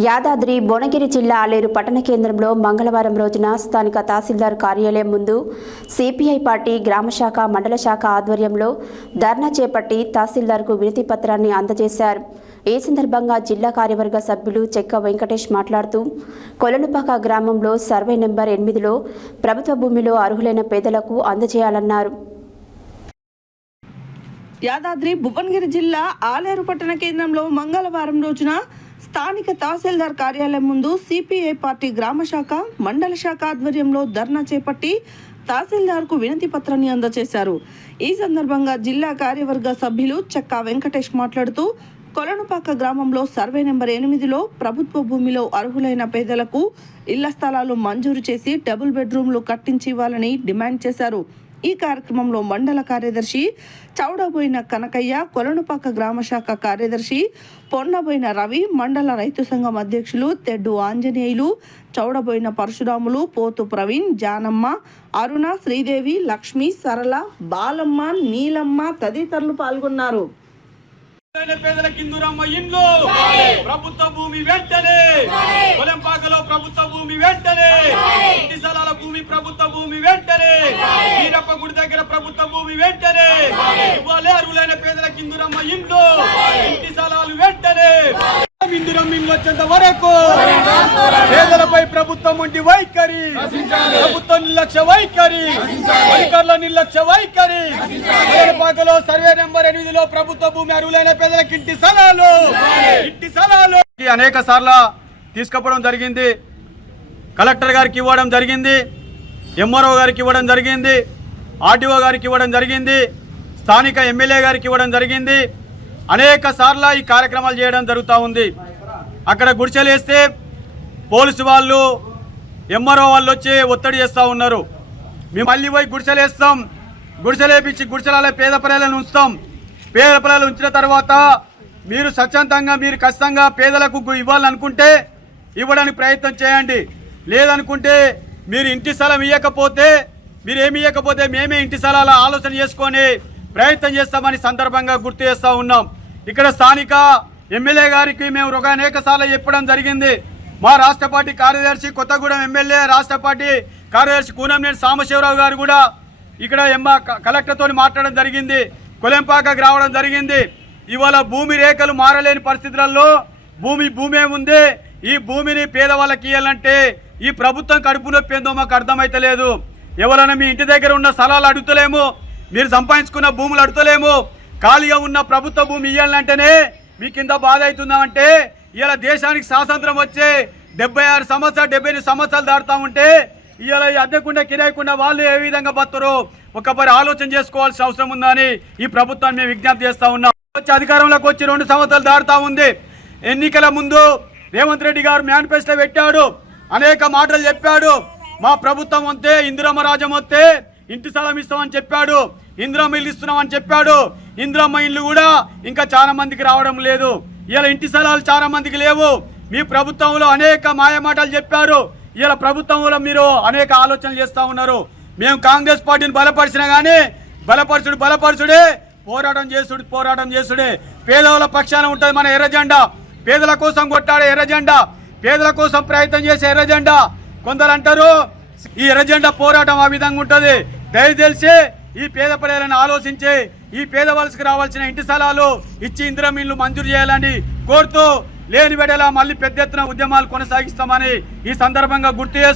యాదాద్రి భువనగిరి జిల్లా ఆలేరు పట్టణ కేంద్రంలో మంగళవారం రోజున స్థానిక తహసీల్దార్ కార్యాలయం ముందు సిపిఐ పార్టీ గ్రామశాఖ మండల శాఖ ఆధ్వర్యంలో ధర్నా చేపట్టి తహసీల్దార్కు వినతి పత్రాన్ని అందజేశారు. ఈ సందర్భంగా జిల్లా కార్యవర్గ సభ్యులు చెక్క వెంకటేష్ మాట్లాడుతూ కొలనుపాక గ్రామంలో సర్వే నెంబర్ 8లో ప్రభుత్వ భూమిలో అర్హులైన పేదలకు అందజేయాలన్నారు. యాదాద్రి భువనగిరి జిల్లా ఆలేరు పట్టణ కేంద్రంలో మంగళవారం రోజున స్థానిక తహసీల్దార్ కార్యాలయం ముందు సిపిఐ పార్టీ గ్రామశాఖ మండల శాఖ ఆధ్వర్యంలో ధర్నా చేపట్టి తహసీల్దార్కు వినతి పత్రాన్ని అందజేశారు. ఈ సందర్భంగా జిల్లా కార్యవర్గ సభ్యులు చెక్కా వెంకటేష్ మాట్లాడుతూ కొలనుపాక గ్రామంలో సర్వే నెంబర్ 8లో ప్రభుత్వ భూమిలో అర్హులైన పేదలకు ఇళ్ల స్థలాలు మంజూరు చేసి డబుల్ బెడ్రూమ్లు కట్టించి ఇవ్వాలని డిమాండ్ చేశారు. ఈ కార్యక్రమంలో మండల కార్యదర్శి చౌడబోయిన కనకయ్య, కొలనుపాక గ్రామశాఖ కార్యదర్శి పొన్నబోయిన రవి, మండల రైతు సంఘం అధ్యక్షులు తెడ్డు ఆంజనేయులు, చౌడబోయిన పరశురాములు, పోతు ప్రవీణ్, జానమ్మ, అరుణ, శ్రీదేవి, లక్ష్మి, సరళ, బాలమ్మ, నీలమ్మ తదితరులు పాల్గొన్నారు. ప్రభుత్వ భూమి వెంటనే, కొలంపాకలో ప్రభుత్వ భూమి వెంటనే, ఇంటి స్థలాల భూమి ప్రభుత్వ భూమి వెంటనే, వీరప్ప గుడి దగ్గర ప్రభుత్వ భూమి వెంటనే ఇవ్వాలి. అర్హులైన పేదలకు ఇందురమ్మ ఇండ్లు, ఇంటి స్థలాలు వెంటనే. ఇందురమ్మ ఇండ్లు వచ్చేంత వరకు పేదలపై ప్రభుత్వం ఉండి వైఖరి, ప్రభుత్వ నిర్లక్ష్య వైఖరి, అధికారుల నిర్లక్ష్య వైఖరి. కొలంపాకలో సర్వే నెంబర్ 8లో ప్రభుత్వ భూమి అర్హులైన పేదలకు ఇంటి స్థలాలు అనేక సార్లు తీసుకుపోవడం జరిగింది. కలెక్టర్ గారికి ఇవ్వడం జరిగింది, ఎంఆర్ఓ గారికి ఇవ్వడం జరిగింది, ఆర్డీఓ గారికి ఇవ్వడం జరిగింది, స్థానిక ఎమ్మెల్యే గారికి ఇవ్వడం జరిగింది. అనేక సార్లు ఈ కార్యక్రమాలు చేయడం జరుగుతూ ఉంది. అక్కడ గుడిసెలు వేస్తే పోలీసు వాళ్ళు, ఎంఆర్ఓ వాళ్ళు వచ్చి ఒత్తిడి చేస్తూ ఉన్నారు. మేము మళ్ళీ పోయి గుడిసెలు వేస్తాం, గుడిసెలు వేపించి గుడిసెలలో పేద ప్రజలను ఉంచుతాం. పేద ప్రజలు ఉంచిన తర్వాత మీరు స్వచ్ఛందంగా, మీరు ఖచ్చితంగా పేదలకు ఇవ్వాలనుకుంటే ఇవ్వడానికి ప్రయత్నం చేయండి. లేదనుకుంటే మీరు ఇంటి స్థలం ఇవ్వకపోతే, మీరు ఏమి ఇవ్వకపోతే మేమే ఇంటి స్థలాల ఆలోచన చేసుకొని ప్రయత్నం చేస్తామని సందర్భంగా గుర్తు చేస్తూ ఉన్నాం. ఇక్కడ స్థానిక ఎమ్మెల్యే గారికి మేము అనేక సార్లు చెప్పడం జరిగింది. మా రాష్ట్ర పార్టీ కార్యదర్శి, కొత్తగూడెం ఎమ్మెల్యే, రాష్ట్ర పార్టీ కార్యదర్శి కూనంనేని సాంబశివరావు గారు కూడా ఇక్కడ కలెక్టర్తో మాట్లాడడం జరిగింది, కొలంపాకకు రావడం జరిగింది. ఇవాళ భూమి రేఖలు మారలేని పరిస్థితులలో భూమి ఉంది. ఈ భూమిని పేదవాళ్ళకి ఇవ్వాలంటే ఈ ప్రభుత్వం కడుపు నొప్పి ఏందో మాకు అర్థమైతలేదు. ఎవరైనా మీ ఇంటి దగ్గర ఉన్న స్థలాలు అడుగుతలేము, మీరు సంపాదించుకున్న భూములు అడుగుతలేము. ఖాళీగా ఉన్న ప్రభుత్వ భూమి ఇవ్వాలంటేనే మీకు ఇంత బాధ అవుతుందామంటే, ఇవాళ దేశానికి స్వాతంత్రం వచ్చే 76 సంవత్సరాలు 78 సంవత్సరాలు దాటుతా ఉంటే ఇవాళ అద్దెకుండా కిరాయకుండా వాళ్ళు ఏ విధంగా బతురు ఒకసారి ఆలోచన చేసుకోవాల్సిన అవసరం ఉందని ఈ ప్రభుత్వాన్ని మేము విజ్ఞప్తి చేస్తూ ఉన్నాం. అధికారంలోకి వచ్చి 2 సంవత్సరాలు దాటుతా ఉంది. ఎన్నికల ముందు రేవంత్ రెడ్డి గారు మేనిఫెస్టో పెట్టాడు, అనేక మాటలు చెప్పాడు. మా ప్రభుత్వం వస్తే ఇందిరమ్మ రాజ్యం వస్తే ఇంటి స్థలం ఇస్తామని చెప్పాడు, ఇందిరమ్మ ఇల్లు ఇస్తున్నామని చెప్పాడు. ఇందిరమ్మ ఇల్లు కూడా ఇంకా చాలా మందికి రావడం లేదు. ఇలా ఇంటి స్థలాలు చాలా మందికి లేవు. మీ ప్రభుత్వంలో అనేక మాయమాటలు చెప్పారు. ఇలా ప్రభుత్వంలో మీరు అనేక ఆలోచనలు చేస్తూ ఉన్నారు. మేము కాంగ్రెస్ పార్టీని బలపరిచినా కానీ బలపరచుడే, పోరాటం చేసుడే. పేదవాళ్ళ పక్షాన ఉంటుంది మన ఎర్రజెండా. పేదల కోసం కొట్టాడే ఎర్రజెండా, పేదల కోసం ప్రయత్నం చేసే ఎర్రజెండా. కొందరు అంటారు ఈ ఎర్రజెండా పోరాటం ఆ విధంగా ఉంటుంది. దయచేసి ఈ పేద ప్రజలను ఆలోచించి ఈ పేదవాళ్ళకి రావాల్సిన ఇంటి స్థలాలు ఇచ్చి ఇందిరమ్మ ఇల్లు మంజూరు చేయాలని కోరుతూ, లేని వెడలా మళ్ళీ పెద్ద ఎత్తున ఉద్యమాలు కొనసాగిస్తామని ఈ సందర్భంగా గుర్తు చేస్తూ